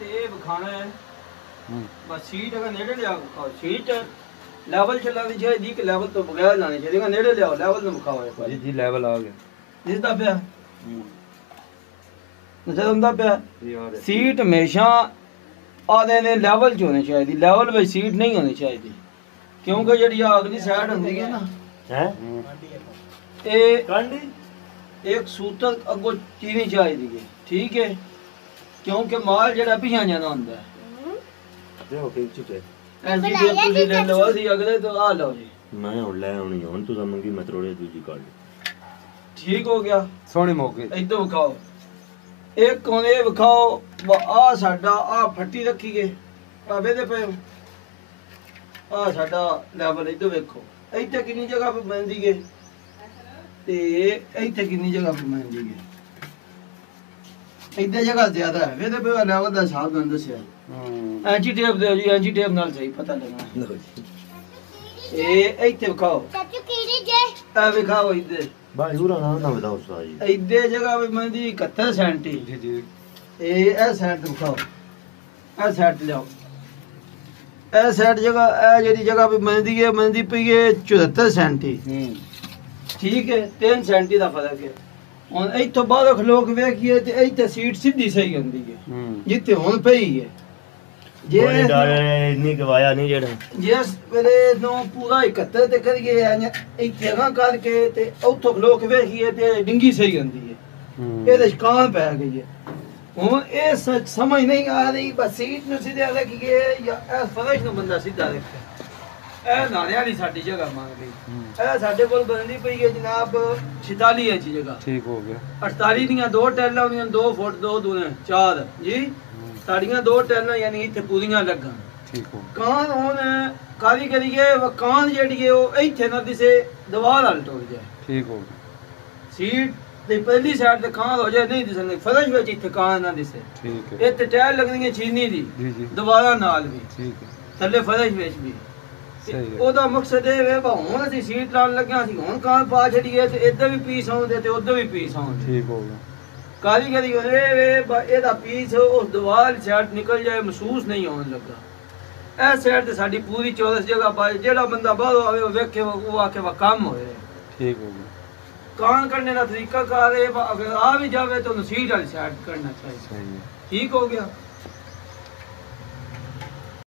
ਤੇ ਇਹ ਵਿਖਾਣਾ ਹੈ ਬਸ ਸੀਟ ਅगर ਨੇੜੇ ਲਿਆ ਵਿਖਾਓ ਸੀਟ ਲੈਵਲ ਚੱਲਣੀ ਚਾਹੀਦੀ ਕਿ ਲੈਵਲ ਤੋਂ ਬਗੈਰ ਲਾਣੀ ਚਾਹੀਦੀ ਅगर ਨੇੜੇ ਲਿਆਓ ਲੈਵਲ ਨੂੰ ਵਿਖਾਓ ਇੱਕ ਵਾਰ ਜੀ ਲੈਵਲ ਆ ਗਿਆ ਦਿਸਦਾ ਪਿਆ ਨਜ਼ਰ ਆਉਂਦਾ ਪਿਆ ਸੀਟ ਹਮੇਸ਼ਾ ਆਦੇ ਨੇ ਲੈਵਲ 'ਚ ਹੋਣੀ ਚਾਹੀਦੀ ਲੈਵਲ ਵਿੱਚ ਸੀਟ ਨਹੀਂ ਹੋਣੀ ਚਾਹੀਦੀ ਕਿਉਂਕਿ ਜਿਹੜੀ ਅਗਲੀ ਸਾਈਡ ਹੁੰਦੀ ਹੈ ਨਾ ਹੈ ਇਹ ਕਾਂਡੀ एक सूतर अगो चीनी चाहिए ठीक है क्योंकि माल जड़ा पिछा जाना होंदा है देखो कि चिटे ऐसी जे तुसी ले लो सी अगले तो आ लो जी मैं हुन ले आउणी हुन तू मंगी मैं त्रोड़े दूजी काट ठीक हो गया सोहनी मौके इधर विखाओ एक कोने विखाओ आ साडा आ फट्टी रखी है आवे दे पे आ साडा लेवल इधर देखो इथे कितनी जगह पे बंदी है ਤੇ ਇੱਥੇ ਕਿੰਨੀ ਜਗ੍ਹਾ ਪਰ ਮੰਨਦੀ ਹੈ ਇੱਥੇ ਜਗ੍ਹਾ ਜ਼ਿਆਦਾ ਹੈ ਵੇਦੇ ਪੇ ਲੈਵਲ ਦਾ ਹਿਸਾਬ ਨਾਲ ਦੱਸਿਆ ਐਂਚੀ ਟੇਪ ਦਿਓ ਜੀ ਐਂਚੀ ਟੇਪ ਨਾਲ ਸਹੀ ਪਤਾ ਲੱਗਣਾ ਇਹ ਇੱਥੇ ਵਿਖਾਓ ਚਾਚੂ ਕਿਹੜੀ ਜੇ ਇਹ ਵਿਖਾਓ ਇੱਧਰ ਬਾਈ ਉਰਾ ਨਾ ਬਤਾਓ ਉਸਤਾਦ ਜੀ ਇੱਥੇ ਜਗ੍ਹਾ ਵੀ ਮੰਨਦੀ 71 ਸੈਂਟੀ ਜੀ ਜੀ ਇਹ ਸਾਈਡ ਤੋਂ ਵਿਖਾਓ ਇਹ ਸਾਈਡ ਲਿਆਓ ਇਹ ਸਾਈਡ ਜਗ੍ਹਾ ਇਹ ਜਿਹੜੀ ਜਗ੍ਹਾ ਵੀ ਮੰਨਦੀ ਪਈ ਹੈ 74 ਸੈਂਟੀ ठीक है 3 सेंटी ਦਾ ਫਰਕ ਹੈ ਹੁਣ ਇੱਥੋਂ ਬਾਹਰ ਖਲੋ ਕੇ ਵੇਖੀਏ ਤੇ ਇੱਥੇ ਸੀਟ ਸਿੱਧੀ ਸਹੀ ਹੁੰਦੀ ਹੈ ਜਿੱਥੇ ਹੁਣ ਪਈ ਹੈ ਜੇ ਇੰਨੀ ਗਵਾਇਆ ਨਹੀਂ ਜਿਹੜਾ ਜਿਸ ਵੇਲੇ ਨੂੰ ਪੂਰਾ 71 ਤੇ ਕਰੀਏ ਇੱਥੇ ਨਾ ਕਰਕੇ ਤੇ ਉੱਥੋਂ ਖਲੋ ਕੇ ਵੇਖੀਏ ਤੇ ਡਿੰਗੀ ਸਹੀ ਹੁੰਦੀ ਹੈ ਇਹਦੇ ਸ਼ਕਾਂ ਪੈ ਗਈ ਹੈ ਹੁਣ ਇਹ ਸਮਝ ਨਹੀਂ ਆ ਰਹੀ ਬਸ ਸੀਟ ਨੂੰ ਸਿੱਧਾ ਰੱਖੀਏ ਜਾਂ ਇਸ ਫਰਸ਼ ਨੂੰ ਬੰਦਾ ਸਿੱਧਾ ਰੱਖੇ ਇਹ ਨਾਲੇ ਵਾਲੀ ਸਾਡੀ ਜਗ੍ਹਾ ਮੰਗ ਲਈ ਇਹ ਸਾਡੇ ਕੋਲ ਬਣਦੀ ਪਈ ਹੈ ਜਨਾਬ 46 ਇੰਚ ਜਗ੍ਹਾ ਠੀਕ ਹੋ ਗਿਆ 48 ਦੀਆਂ ਦੋ ਟੈਲਾਂ ਹੁੰਦੀਆਂ 2 ਫੁੱਟ 2 ਦੂਨੇ 4 ਜੀ ਸਾਡੀਆਂ ਦੋ ਟੈਲਾਂ ਯਾਨੀ ਇੱਥੇ ਪੂਰੀਆਂ ਲੱਗਣ ਠੀਕ ਹੋ ਕਾਂ ਹੁਣ ਕਾਦੀ ਕਰੀਏ ਵਕਾਨ ਜਿਹੜੀ ਹੈ ਉਹ ਇੱਥੇ ਨਾ ਦਿਸੇ ਦੀਵਾਰ ਹਲ ਟੁੱਟ ਜਾਏ ਠੀਕ ਹੋ ਗਿਆ ਸੀਟ ਦੀ ਪਹਿਲੀ ਸਾਈਡ ਤੇ ਕਾਂ ਹੋ ਜਾਏ ਨਹੀਂ ਦਿਸਣ ਫਰਸ਼ ਵਿੱਚ ਇੱਥੇ ਕਾਂ ਨਾ ਦਿਸੇ ਠੀਕ ਹੈ ਇੱਥੇ ਟੈਲ ਲੱਗਣੀ ਚੀਨੀ ਦੀ ਜੀ ਜੀ ਦੁਬਾਰਾ ਨਾਲ ਵੀ ਠੀਕ ਹੈ ਥੱਲੇ ਫਰਸ਼ ਵਿੱਚ ਵੀ ਉਹਦਾ ਮਕਸਦ ਇਹ ਵੇ ਹੁਣ ਅਸੀਂ ਸੀਟ ਲਾਉਣ ਲੱਗਿਆ ਸੀ ਹੁਣ ਕਾਂ ਪਾ ਛੜੀਏ ਤੇ ਇੱਧਰ ਵੀ ਪੀਸ ਆਉਂਦੇ ਤੇ ਉੱਧਰ ਵੀ ਪੀਸ ਆਉਂਦੇ ਠੀਕ ਹੋ ਗਿਆ ਕਾਰੀਗਰੀ ਹੋਵੇ ਵੇ ਇਹਦਾ ਪੀਸ ਉਸ ਦੀਵਾਰ ਸਾਈਡ ਨਿਕਲ ਜਾਏ ਮਹਿਸੂਸ ਨਹੀਂ ਹੋਣ ਲੱਗਾ ਇਹ ਸਾਈਡ ਤੇ ਸਾਡੀ ਪੂਰੀ ਚੌਰਸ ਜਗ੍ਹਾ ਪਾਏ ਜਿਹੜਾ ਬੰਦਾ ਬਾਹਰੋਂ ਆਵੇ ਉਹ ਵੇਖੇ ਉਹ ਆਕੇ ਵਾ ਕੰਮ ਹੋਏ ਠੀਕ ਹੋ ਗਿਆ ਕਾਂ ਕਰਨੇ ਦਾ ਤਰੀਕਾ ਕਾਰ ਹੈ ਅਗਰ ਆ ਵੀ ਜਾਵੇ ਤਾਂ ਉਹਨੂੰ ਸੀਟ ਵਾਲੀ ਸਾਈਡ ਕਰਨਾ ਚਾਹੀਦਾ ਠੀਕ ਹੋ ਗਿਆ